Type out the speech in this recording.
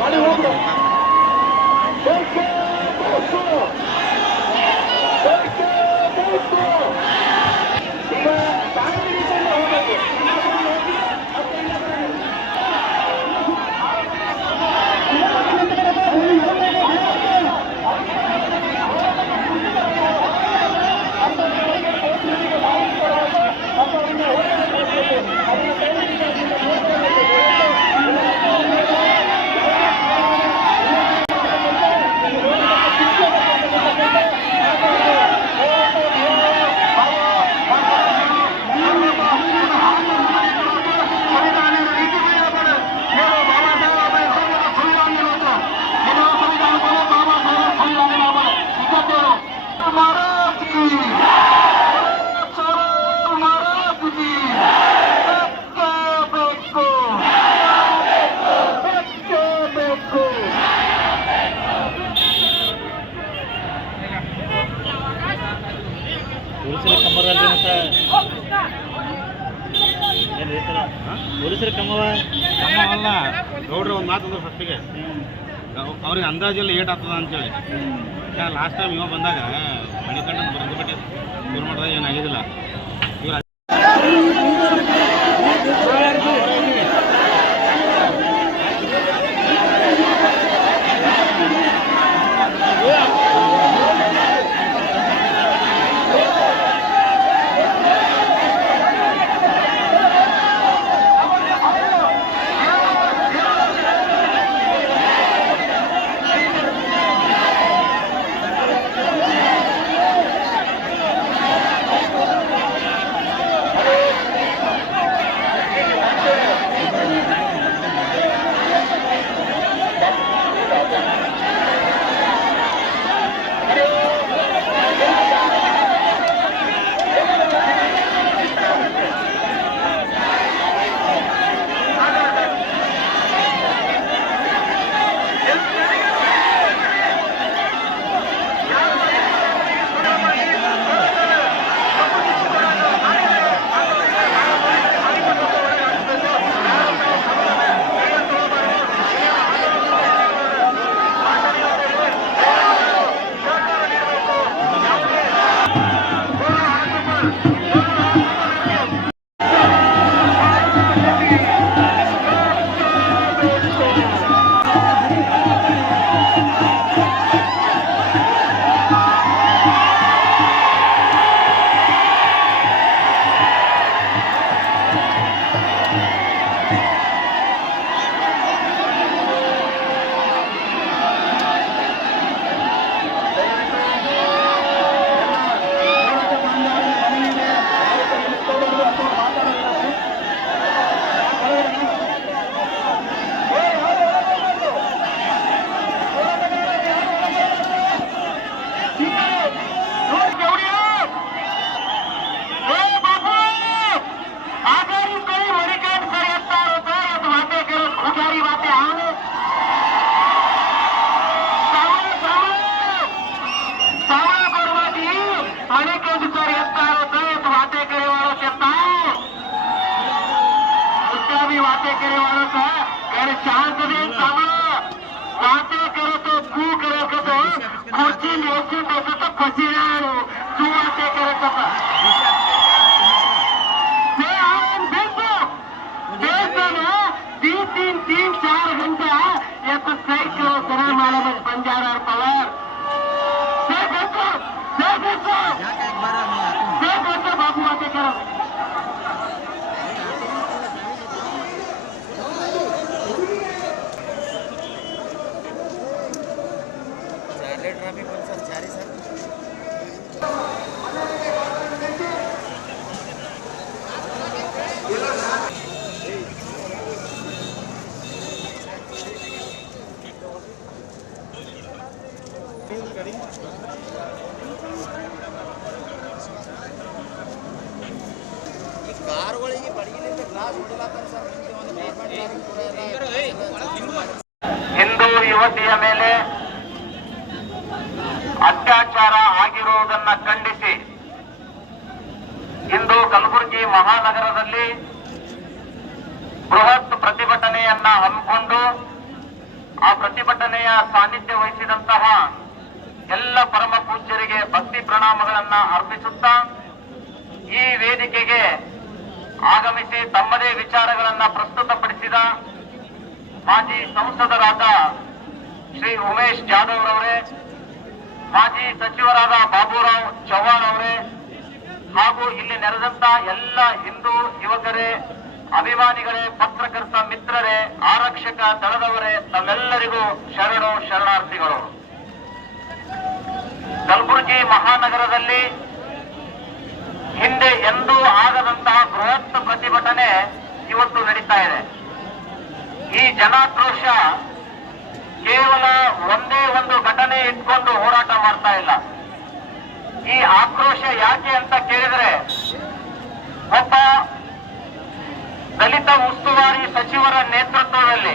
வலுவூட்டும். ಪೊಲೀಸರ ಕಂಬರಲ್ರಿ ಮತ್ತೆ ಏನು ಈ ಥರ ಪೊಲೀಸರ ಕಂಬವ? ನಮ್ಮವಲ್ಲ ಗೌಡ್ರ ಒಂದು ಮಾತು ಫಸ್ಟಿಗೆ ಅವ್ರಿಗೆ ಅಂದಾಜಲ್ಲಿ ಏಟ್ ಆಗ್ತದ ಅಂತೇಳಿ. ಲಾಸ್ಟ್ ಟೈಮ್ ಇವಾಗ ಬಂದಾಗ ಮಣಿಕಂಡ ಬರೆದು ಬಿಟ್ಟೆ ಮಾಡಿದಾಗ ಏನಾಗಿದ್ದಿಲ್ಲ. चार दिवस झालं वाटे करत. कू करत होतो खुर्ची नेसून बसत पसिरा तू वाटे करत. होता ಹಿಂದೂ ಯುವತಿಯ ಮೇಲೆ ಅತ್ಯಾಚಾರ ಆಗಿರುವುದನ್ನ ಖಂಡಿಸಿ ಇಂದು ಕಲಬುರಗಿ ಮಹಾನಗರದಲ್ಲಿ ಬೃಹತ್ ಪ್ರತಿಭಟನೆಯನ್ನ ಹಮ್ಮಿಕೊಂಡು ಆ ಪ್ರತಿಭಟನೆಯ ಸಾನ್ನಿಧ್ಯ ವಹಿಸಿದಂತಹ ಎಲ್ಲ ಪರಮ ಪೂಜ್ಯರಿಗೆ ಭಕ್ತಿ ಪ್ರಣಾಮಗಳನ್ನ ಅರ್ಪಿಸುತ್ತಾ ಈ ವೇದಿಕೆಗೆ ಆಗಮಿಸಿ ತಮ್ಮದೇ ವಿಚಾರಗಳನ್ನ ಪ್ರಸ್ತುತಪಡಿಸಿದ ಮಾಜಿ ಸಂಸದರಾದ ಶ್ರೀ ಉಮೇಶ್ ಜಾಧವ್ ರವರೇ, ಮಾಜಿ ಸಚಿವರಾದ ಬಾಬುರಾವ್ ಚೌಹಾಣ್ ಅವರೇ, ಹಾಗೂ ಇಲ್ಲಿ ನೆರೆದಂತ ಎಲ್ಲ ಹಿಂದೂ ಯುವಕರೇ, ಅಭಿಮಾನಿಗಳೇ, ಪತ್ರಕರ್ತ ಮಿತ್ರರೇ, ಆರಕ್ಷಕ ದಳದವರೇ, ತಮ್ಮೆಲ್ಲರಿಗೂ ಶರಣು ಶರಣಾರ್ಥಿಗಳು. ಕಲಬುರಗಿ ಮಹಾನಗರದಲ್ಲಿ ಹಿಂದೆ ಎಂದೂ ಆಗದಂತಹ ಬೃಹತ್ ಪ್ರತಿಭಟನೆ ಇವತ್ತು ನಡೀತಾ ಇದೆ. ಈ ಜನಾಕ್ರೋಶ ಕೇವಲ ಒಂದೇ ಒಂದು ಘಟನೆ ಇಟ್ಕೊಂಡು ಹೋರಾಟ ಮಾಡ್ತಾ ಇಲ್ಲ. ಈ ಆಕ್ರೋಶ ಯಾಕೆ ಅಂತ ಕೇಳಿದ್ರೆ, ಒಬ್ಬ ದಲಿತ ಉಸ್ತುವಾರಿ ಸಚಿವರ ನೇತೃತ್ವದಲ್ಲಿ